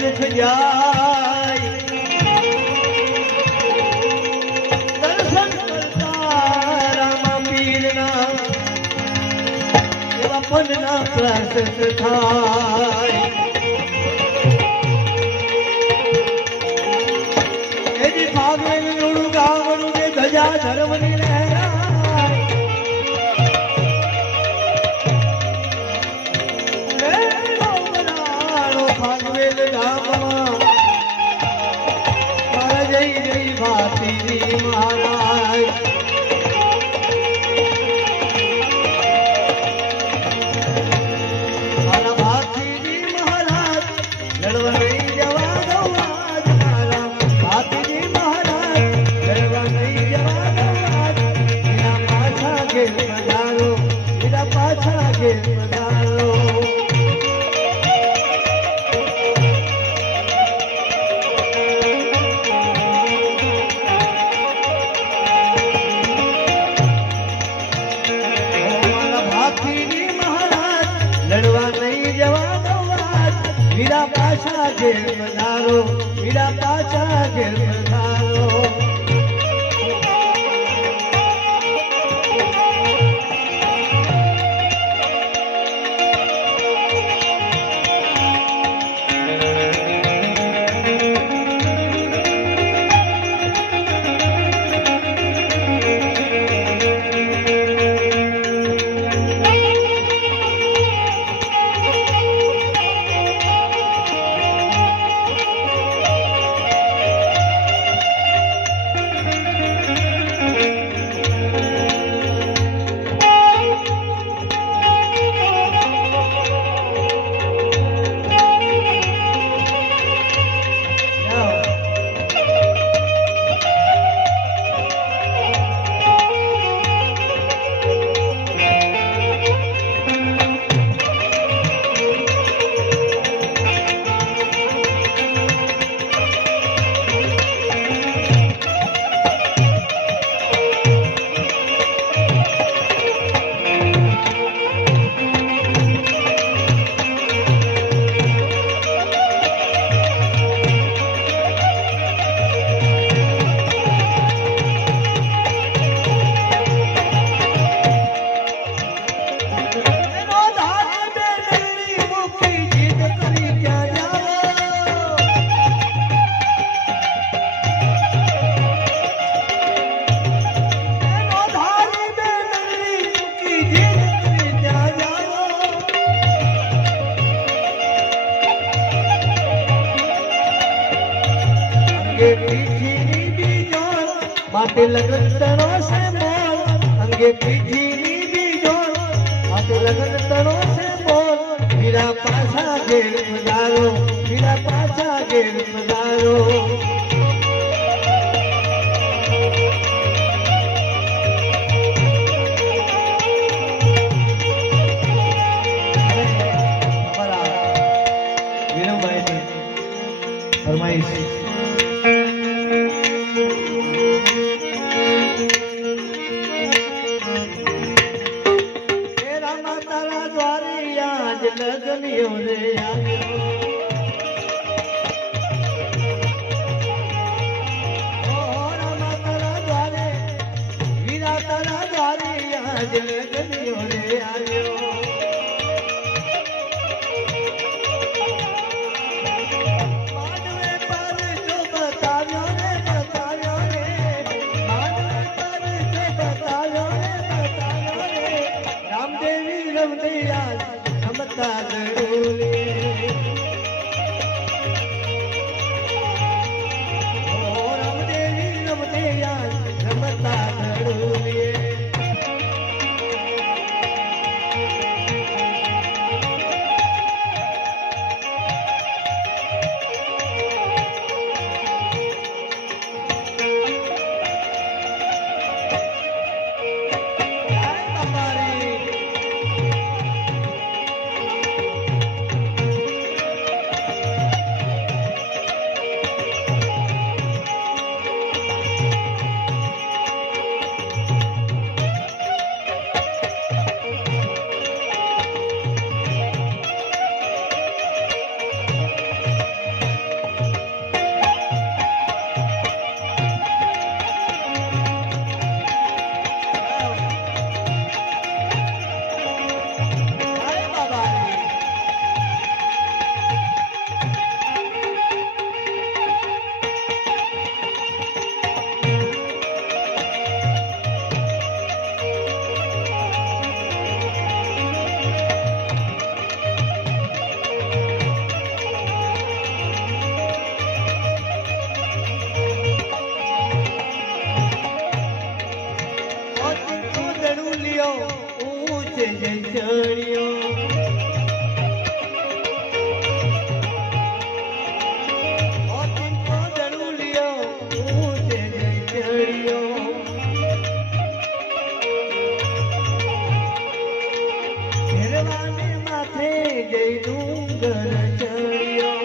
दुख जाय दर्शन करता रामा पीरना एवा पन्ना प्राशत थाय एजी फागे नुडू गावडू ने धजा धर्मनी लहराय फागवेल धामમાં મારા જય જય ભાતીજી મહારાજ મારા ભાતીજી મહારાજ લડવા નહીં જવા દઉં આજ મારા ભાતીજી મહારાજ લડવા નહીં જવા દઉં આજ એના પાછા ઘેર પધારો એના પાછા ઘેર પધારો लड़वा नहीं जवा दवाज मीरा पाछा घेर पधारो मीरा पाछा घेर पधारो माटे लगन तनो से बोल अंगे पीठी नी बीजोल माटे लगन तनो से बोल मीरा पाछा घेर पधारो मीरा पाछा घेर पधारो विनोभाई ने फरमाइश लगनियो रे आयो ओ रामा तारा द्वारे वीरा तारा द्वारे आज लगनियो रे आयो मानवे पर जो बताव्यो रे मानवे पर जो बताव्यो रे रामदेवी रमदैया रमता जरूरी ओ रामदेवी रमदैया रमता जरूरी ઊંચે જઈ ચડ્યો ઓચિંતો દડુલિયો ઊંચે જઈ ચડ્યો ઘેરવાને માથે જઈ ડુંગર ચડ્યો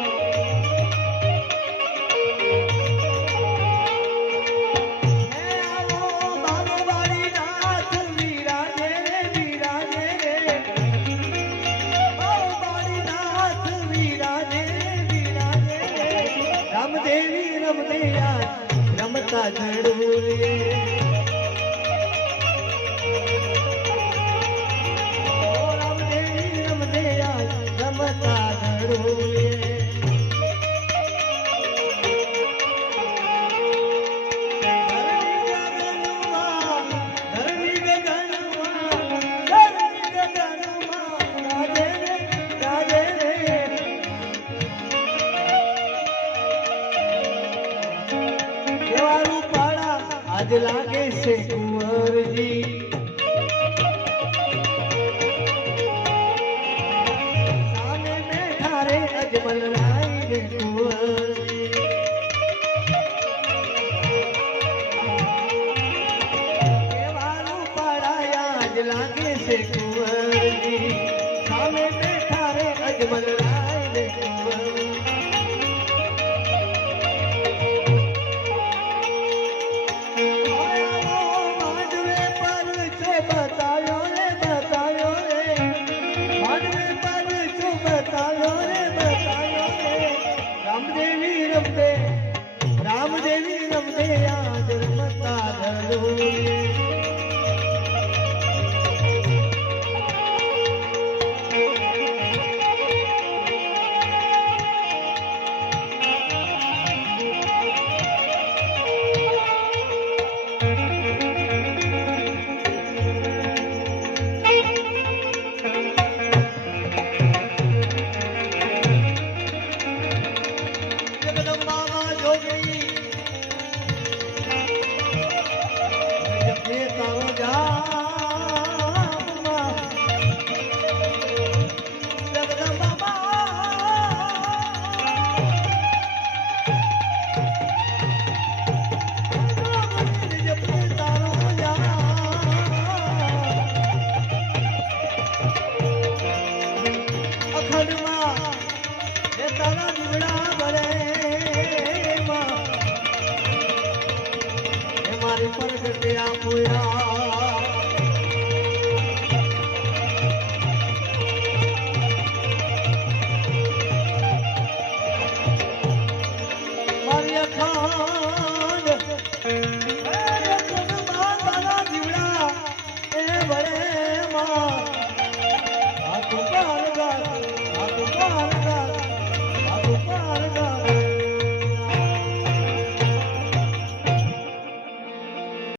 રામદેવી રમદેયા રમતા ઝડુલીએ રામદેવી રમદેયા રમતા ઝડુલીએ ધરણી ગગનમાં રાજે રે રાજે રે કેવારું પાડા આજ લાગે છે કુંવરજી સામે બેઠા રે અજમલ રાય રે કુંવરજી કેવારું પાડા આજ લાગે છે કુંવરજી સામે બેઠા રે અજમલ રાય રે કુંવરજી बतायो रे बतायो रे मानवे पर जो बतायो रे रामदेवी रमदे आज रमता धरूए